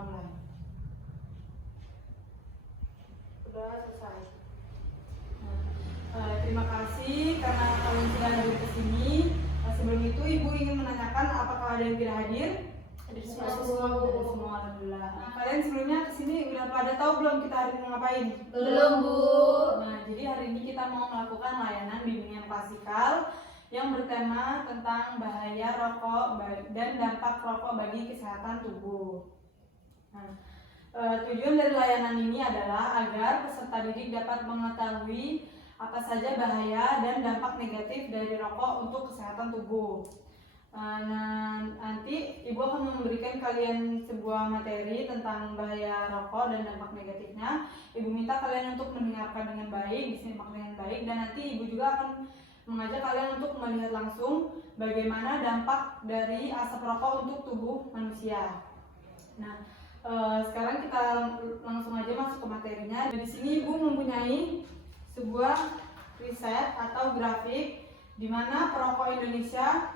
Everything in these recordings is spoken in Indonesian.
mulai. Udah selesai. Terima kasih karena kalian sudah hadir ke sini. Sebelum itu Ibu ingin menanyakan apakah ada yang tidak hadir? Hadir semua, alhamdulillah. Kalian sebelumnya ke sini udah pada tahu belum kita hari ini mau ngapain? Belum, Bu. Nah, jadi hari ini kita mau melakukan layanan bimbingan klasikal yang bertema tentang bahaya rokok dan dampak rokok bagi kesehatan tubuh. Nah, tujuan dari layanan ini adalah agar peserta didik dapat mengetahui apa saja bahaya dan dampak negatif dari rokok untuk kesehatan tubuh. Nah, nanti Ibu akan memberikan kalian sebuah materi tentang bahaya rokok dan dampak negatifnya. Ibu minta kalian untuk mendengarkan dengan baik, disimak dengan baik, dan nanti Ibu juga akan mengajak kalian untuk melihat langsung bagaimana dampak dari asap rokok untuk tubuh manusia. Nah, sekarang kita langsung aja masuk ke materinya. Di sini Ibu mempunyai sebuah riset atau grafik di mana perokok Indonesia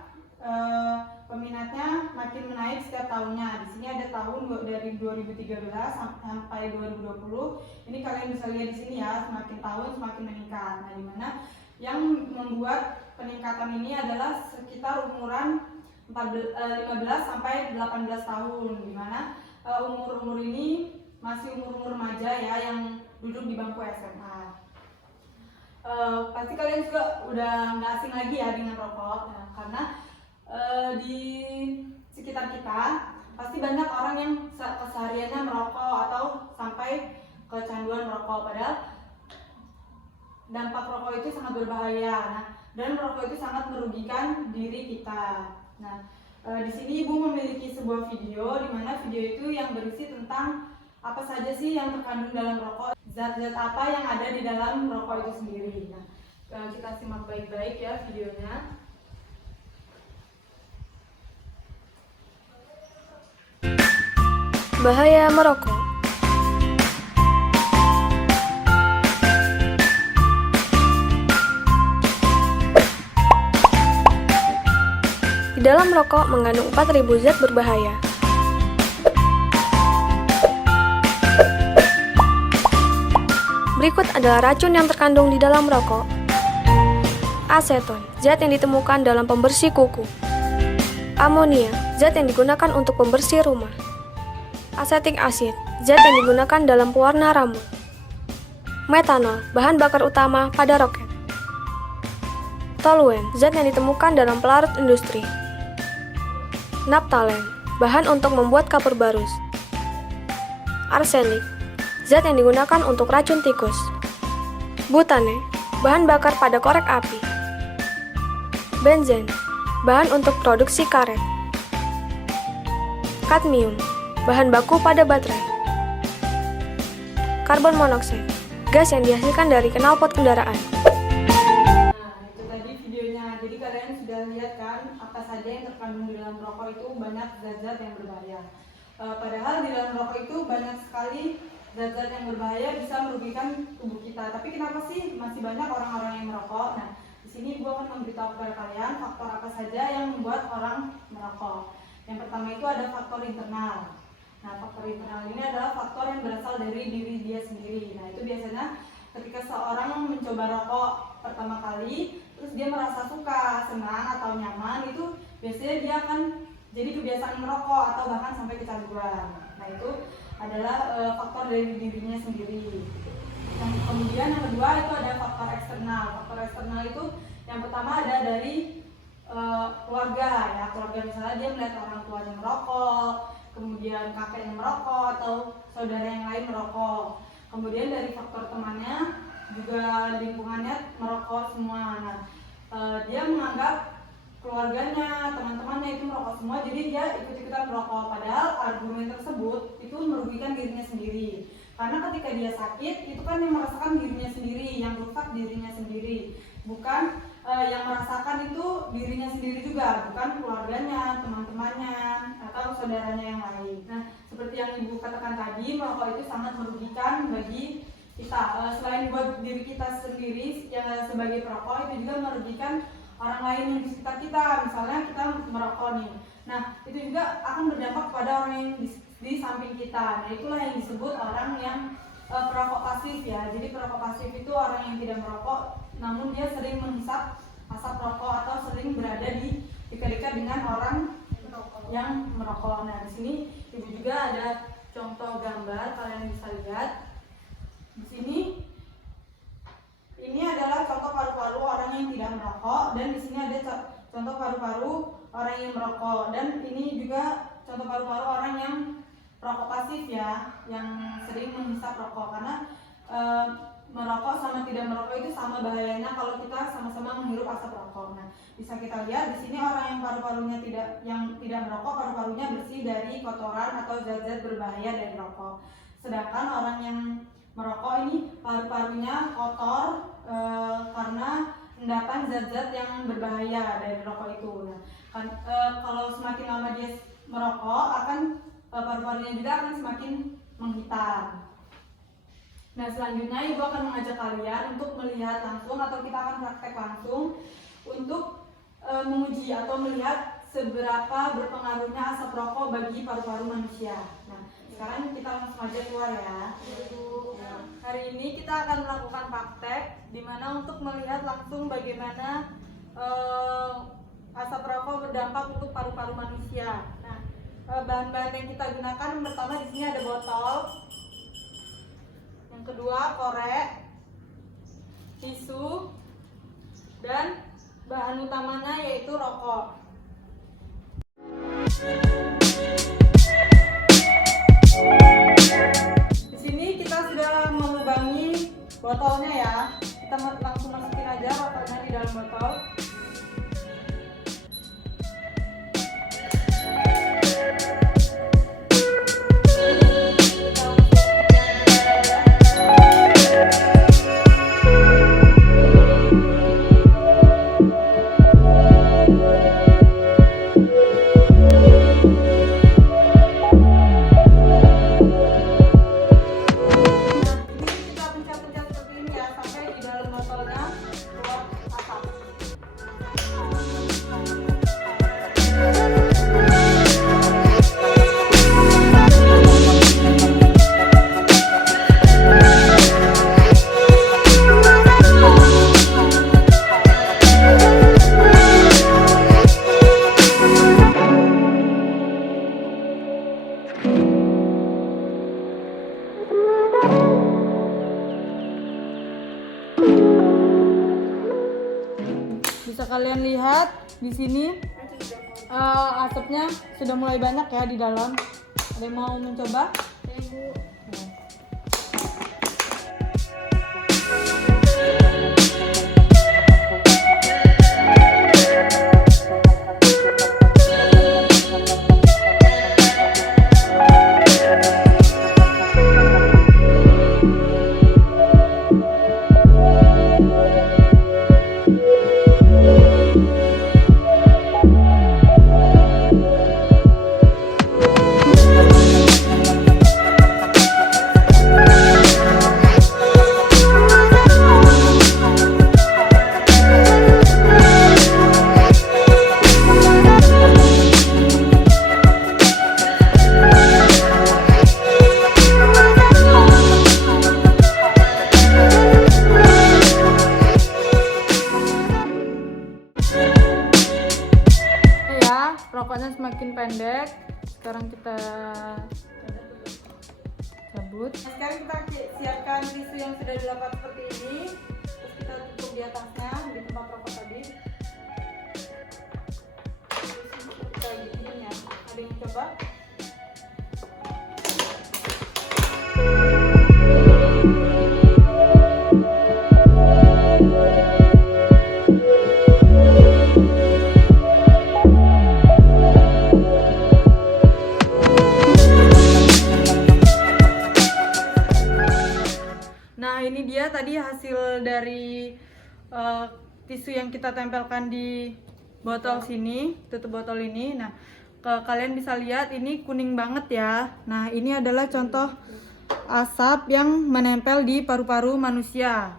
peminatnya makin menaik setiap tahunnya. Di sini ada tahun dari 2013 sampai 2020. Ini kalian bisa lihat di sini ya, semakin tahun semakin meningkat. Nah, di mana yang membuat peningkatan ini adalah sekitar umuran 15 sampai 18 tahun, di mana umur-umur ini masih umur-umur remaja ya, yang duduk di bangku SMA. Pasti kalian juga udah nggak asing lagi ya dengan rokok, nah, karena di sekitar kita pasti banyak orang yang kesehariannya merokok atau sampai kecanduan merokok, padahal dampak rokok itu sangat berbahaya. Nah, dan rokok itu sangat merugikan diri kita. Nah, di sini Ibu memiliki sebuah video di mana video itu yang berisi tentang apa saja sih yang terkandung dalam rokok, zat-zat apa yang ada di dalam rokok itu sendiri. Nah, kita simak baik-baik ya videonya. Bahaya merokok. Di dalam rokok mengandung 4.000 zat berbahaya. Berikut adalah racun yang terkandung di dalam rokok. Aseton, zat yang ditemukan dalam pembersih kuku. Amonia, zat yang digunakan untuk pembersih rumah. Asetik acid, zat yang digunakan dalam pewarna rambut. Metanol, bahan bakar utama pada roket. Toluen, zat yang ditemukan dalam pelarut industri. Naphthalen, bahan untuk membuat kapur barus. Arsenik, zat yang digunakan untuk racun tikus. Butane, bahan bakar pada korek api. Benzen, bahan untuk produksi karet. Kadmium, bahan baku pada baterai. Karbon monoksida, gas yang dihasilkan dari knalpot kendaraan. Nah, itu tadi videonya. Jadi kalian sudah lihat kan apa saja yang terkandung di dalam rokok itu banyak zat-zat yang berbahaya. Padahal di dalam rokok itu banyak sekali zat-zat yang berbahaya bisa merugikan tubuh kita. Tapi kenapa sih masih banyak orang-orang yang merokok? Nah, di sini Ibu akan memberitahu kepada kalian faktor apa saja yang membuat orang merokok. Yang pertama itu ada faktor internal. Nah, faktor internal ini adalah faktor yang berasal dari diri dia sendiri. Nah, itu biasanya ketika seorang mencoba rokok pertama kali, terus dia merasa suka, senang, atau nyaman, itu biasanya dia akan jadi kebiasaan merokok atau bahkan sampai kecanduan. Nah, itu adalah faktor dari dirinya sendiri. Yang kemudian yang kedua itu ada faktor eksternal. Faktor eksternal itu yang pertama ada dari keluarga ya. Keluarga misalnya dia melihat orang tuanya merokok, kemudian kakeknya merokok atau saudara yang lain merokok. Kemudian dari faktor temannya juga lingkungannya merokok semua. Nah, dia menganggap keluarganya, teman-temannya itu merokok semua, jadi dia ikut-ikutan merokok. Padahal argumen tersebut itu merugikan dirinya sendiri. Karena ketika dia sakit, itu kan yang merasakan dirinya sendiri, yang rusak dirinya sendiri. Bukan yang merasakan itu dirinya sendiri juga, bukan keluarganya, teman-temannya, atau saudaranya yang lain. Nah, seperti yang Ibu katakan tadi, merokok itu sangat merugikan bagi kita. Selain buat diri kita sendiri yang sebagai perokok, itu juga merugikan orang lain yang di sekitar kita. Misalnya kita merokok nih, nah itu juga akan berdampak pada orang yang di di samping kita. Nah, itulah yang disebut orang yang perokok pasif ya. Jadi perokok pasif itu orang yang tidak merokok, namun dia sering menghisap asap rokok atau sering berada di dekat-dekat dengan orang yang merokok. Nah, di sini ibu juga ada contoh gambar, kalian bisa lihat. Di sini ini adalah contoh paru-paru orang yang tidak merokok, dan di sini ada contoh paru-paru orang yang merokok, dan ini juga contoh paru-paru orang yang perokok pasif ya, yang sering menghisap rokok. Karena merokok sama tidak merokok itu sama bahayanya kalau kita sama-sama menghirup asap rokok. Nah, bisa kita lihat di sini orang yang paru-parunya tidak merokok, paru-parunya bersih dari kotoran atau zat-zat berbahaya dari rokok. Sedangkan orang yang merokok ini paru-parunya kotor karena endapan zat-zat yang berbahaya dari rokok itu. Nah, kalau semakin lama dia merokok, akan paru-parunya juga akan semakin menghitam. Nah, selanjutnya ibu akan mengajak kalian untuk melihat langsung, atau kita akan praktek langsung untuk menguji atau melihat seberapa berpengaruhnya asap rokok bagi paru-paru manusia. Nah, sekarang kita langsung aja keluar ya. Nah, hari ini kita akan melakukan praktek di mana untuk melihat langsung bagaimana asap rokok berdampak untuk paru-paru manusia. Nah, bahan-bahan yang kita gunakan, pertama di sini ada botol, yang kedua korek, tisu, dan bahan utamanya yaitu rokok. Di sini kita sudah melubangi botolnya ya. Kita langsung masukin aja rokoknya di dalam botol. Bisa kalian lihat di sini asapnya sudah mulai banyak ya di dalam. Ada yang mau mencoba? Rokoknya semakin pendek. Sekarang kita cabut. Sekarang kita siapkan tisu yang sudah dilapar seperti ini. Terus kita tutup di atasnya di tempat rokok tadi. Terus kita giniin ya. Ada yang coba? Nah, ini dia tadi hasil dari tisu yang kita tempelkan di botol sini, tutup botol ini. Nah, kalian bisa lihat ini kuning banget ya. Nah, ini adalah contoh asap yang menempel di paru-paru manusia.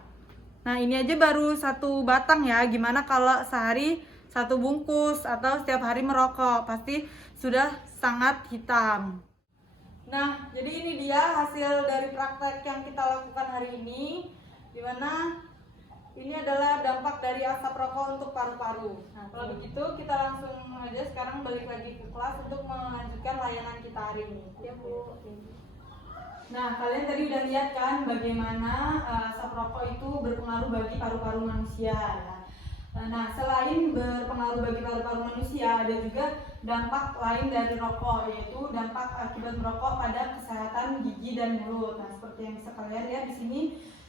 Nah, ini aja baru satu batang ya. Gimana kalau sehari satu bungkus atau setiap hari merokok? Pasti sudah sangat hitam. Nah, jadi ini dia hasil dari praktek yang kita lakukan hari ini, di mana ini adalah dampak dari asap rokok untuk paru-paru. Nah, kalau begitu kita langsung aja sekarang balik lagi ke kelas untuk melanjutkan layanan kita hari ini. Ya, Bu. Nah, kalian tadi udah lihat kan bagaimana asap rokok itu berpengaruh bagi paru-paru manusia ya. Nah, selain berpengaruh bagi paru-paru manusia, ada juga dampak lain dari rokok, yaitu dampak akibat merokok pada kesehatan gigi dan mulut. Nah, seperti yang bisa kalian lihat di sini,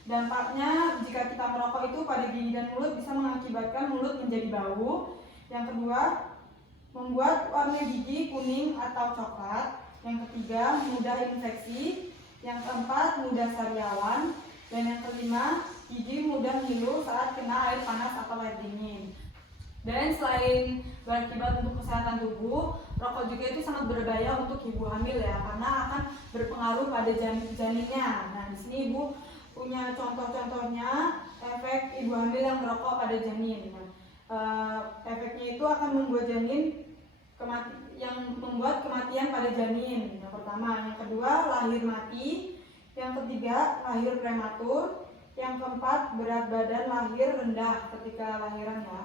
dampaknya jika kita merokok itu pada gigi dan mulut bisa mengakibatkan mulut menjadi bau. Yang kedua, membuat warna gigi kuning atau coklat. Yang ketiga, mudah infeksi. Yang keempat, mudah sariawan. Dan yang kelima, gigi mudah ngilu saat kena air panas atau air dingin. Dan selain berakibat untuk kesehatan tubuh, rokok juga itu sangat berbahaya untuk ibu hamil ya, karena akan berpengaruh pada janinnya. Nah, di sini ibu punya contoh-contohnya efek ibu hamil yang merokok pada janin. Nah, efeknya itu akan membuat membuat kematian pada janin. Yang pertama, yang kedua lahir mati, yang ketiga lahir prematur, yang keempat berat badan lahir rendah ketika lahiran ya.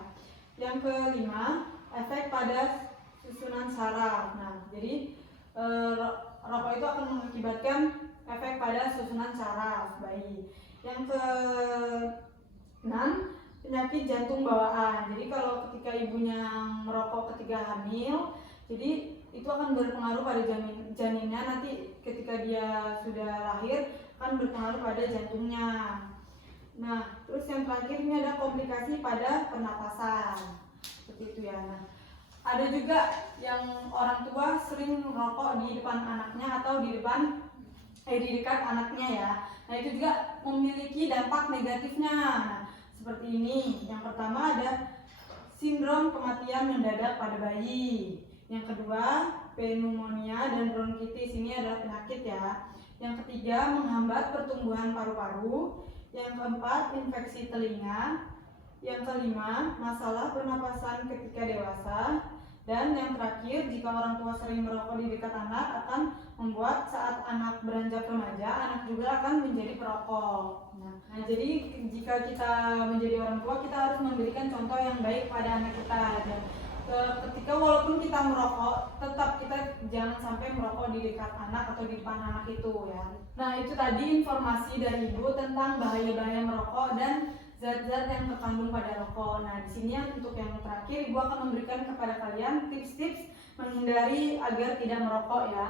Yang kelima, efek pada susunan saraf. Nah, jadi rokok itu akan mengakibatkan efek pada susunan saraf bayi. Yang keenam, penyakit jantung bawaan. Jadi kalau ketika ibunya merokok ketika hamil, jadi itu akan berpengaruh pada janinnya, nanti ketika dia sudah lahir akan berpengaruh pada jantungnya. Nah, terus yang terakhir ini ada komplikasi pada pernapasan, seperti itu ya. Nah, ada juga yang orang tua sering merokok di depan anaknya atau di dekat anaknya ya. Nah, itu juga memiliki dampak negatifnya. Nah, seperti ini. Yang pertama ada sindrom kematian mendadak pada bayi. Yang kedua, pneumonia dan bronkitis, ini adalah penyakit ya. Yang ketiga, menghambat pertumbuhan paru-paru. Yang keempat, infeksi telinga. Yang kelima, masalah pernapasan ketika dewasa. Dan yang terakhir, jika orang tua sering merokok di dekat anak, akan membuat saat anak beranjak remaja, anak juga akan menjadi perokok. Nah, jadi jika kita menjadi orang tua, kita harus memberikan contoh yang baik pada anak kita. Dan ketika walaupun kita merokok, tetap kita jangan sampai merokok di dekat anak atau di depan anak itu ya. Nah, itu tadi informasi dari Ibu tentang bahaya-bahaya merokok dan zat-zat yang terkandung pada rokok. Nah, di sini untuk yang terakhir Ibu akan memberikan kepada kalian tips-tips menghindari agar tidak merokok ya.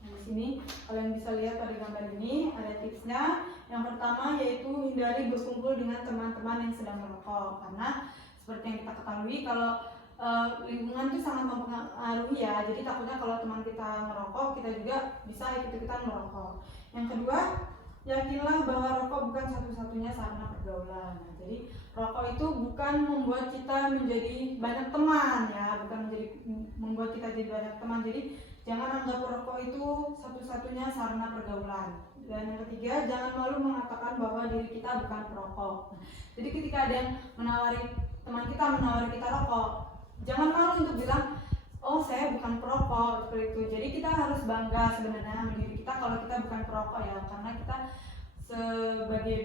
Nah, di sini kalian bisa lihat pada gambar ini ada tipsnya. Yang pertama yaitu hindari berkumpul dengan teman-teman yang sedang merokok, karena seperti yang kita ketahui kalau lingkungan itu sangat mempengaruhi ya. Jadi takutnya kalau teman kita merokok, kita juga bisa ikut-ikutan merokok. Yang kedua, yakinlah bahwa rokok bukan satu-satunya sarana pergaulan. Nah, jadi rokok itu bukan membuat kita menjadi banyak teman ya, bukan membuat kita jadi banyak teman. Jadi jangan anggap rokok itu satu-satunya sarana pergaulan. Dan yang ketiga, jangan malu mengatakan bahwa diri kita bukan perokok. Jadi ketika ada yang teman kita menawari kita rokok, jangan malu untuk bilang, oh saya bukan perokok, seperti itu. Jadi kita harus bangga sebenarnya sama diri kita kalau kita bukan perokok ya, karena kita sebagai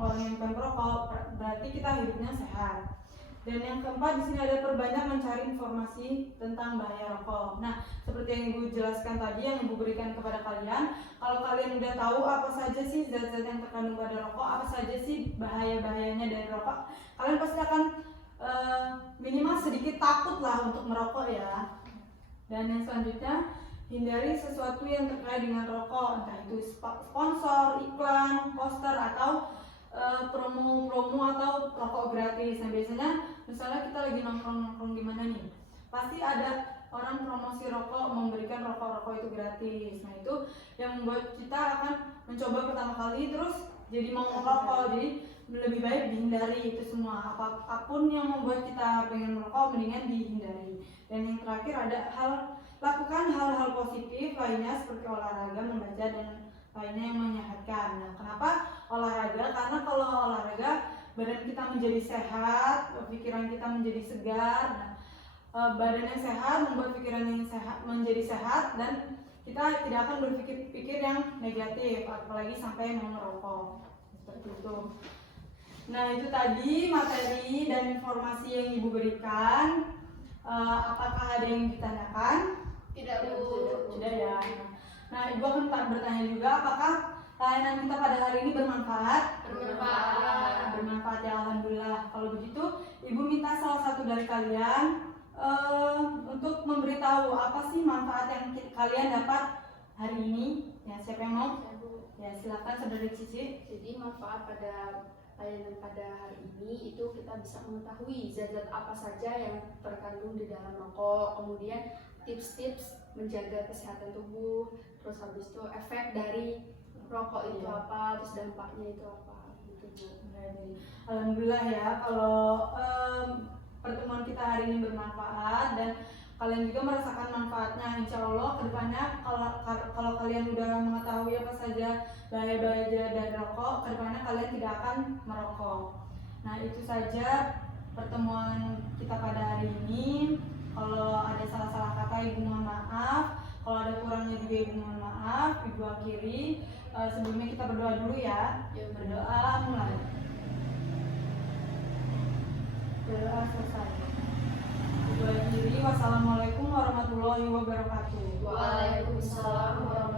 orang yang bukan perokok berarti kita hidupnya sehat. Dan yang keempat, di sini ada perbanyak mencari informasi tentang bahaya rokok. Nah, seperti yang Ibu jelaskan tadi, yang Ibu berikan kepada kalian, kalau kalian udah tahu apa saja sih zat-zat yang terkandung pada rokok, apa saja sih bahaya-bahayanya dari rokok, kalian pasti akan minimal sedikit takut lah untuk merokok ya. Dan yang selanjutnya, hindari sesuatu yang terkait dengan rokok, entah itu sponsor, iklan, poster, atau promo-promo atau rokok gratis. Nah, biasanya misalnya kita lagi nongkrong di mana nih, pasti ada orang promosi rokok, memberikan rokok-rokok itu gratis. Nah, itu yang membuat kita akan mencoba pertama kali terus jadi mau merokok. Jadi lebih baik dihindari itu semua. Apapun yang membuat kita pengen merokok, mendingan dihindari. Dan yang terakhir ada lakukan hal-hal positif lainnya seperti olahraga, membaca, dan lainnya yang menyehatkan. Nah, kenapa olahraga? Karena kalau olahraga, badan kita menjadi sehat, pikiran kita menjadi segar. Nah, badan yang sehat membuat pikiran yang sehat menjadi sehat, dan kita tidak akan berpikir yang negatif, apalagi sampai mau merokok. Seperti itu. Nah, itu tadi materi dan informasi yang Ibu berikan. Apakah ada yang ditanyakan? Tidak, Bu. Tidak ya. Nah, Ibu akan bertanya juga, apakah layanan kita pada hari ini bermanfaat? Bermanfaat. Bermanfaat ya, alhamdulillah. Kalau begitu, Ibu minta salah satu dari kalian untuk memberitahu apa sih manfaat yang kalian dapat hari ini. Ya, siapa yang mau? Ya, silakan Saudari Cici. Jadi manfaat pada layanan pada hari ini itu kita bisa mengetahui zat-zat apa saja yang terkandung di dalam rokok, kemudian tips-tips menjaga kesehatan tubuh, terus habis itu efek dari rokok itu apa, terus dampaknya itu apa, gitu Bu. Alhamdulillah ya, kalau pertemuan kita hari ini bermanfaat dan kalian juga merasakan manfaatnya. Insya Allah kedepannya kalau kalian udah mengetahui apa saja bahaya-bahaya dari rokok, kedepannya kalian tidak akan merokok. Nah, itu saja pertemuan kita pada hari ini. Kalau ada salah-salah kata, Ibu mohon maaf. Kalau ada kurangnya juga Ibu mohon maaf. Ibu akhiri. Sebelumnya kita berdoa dulu ya. Berdoa mulai. Berdoa selesai. Ibu akhiri. Wassalamualaikum warahmatullahi wabarakatuh. Waalaikumsalam warahmatullahi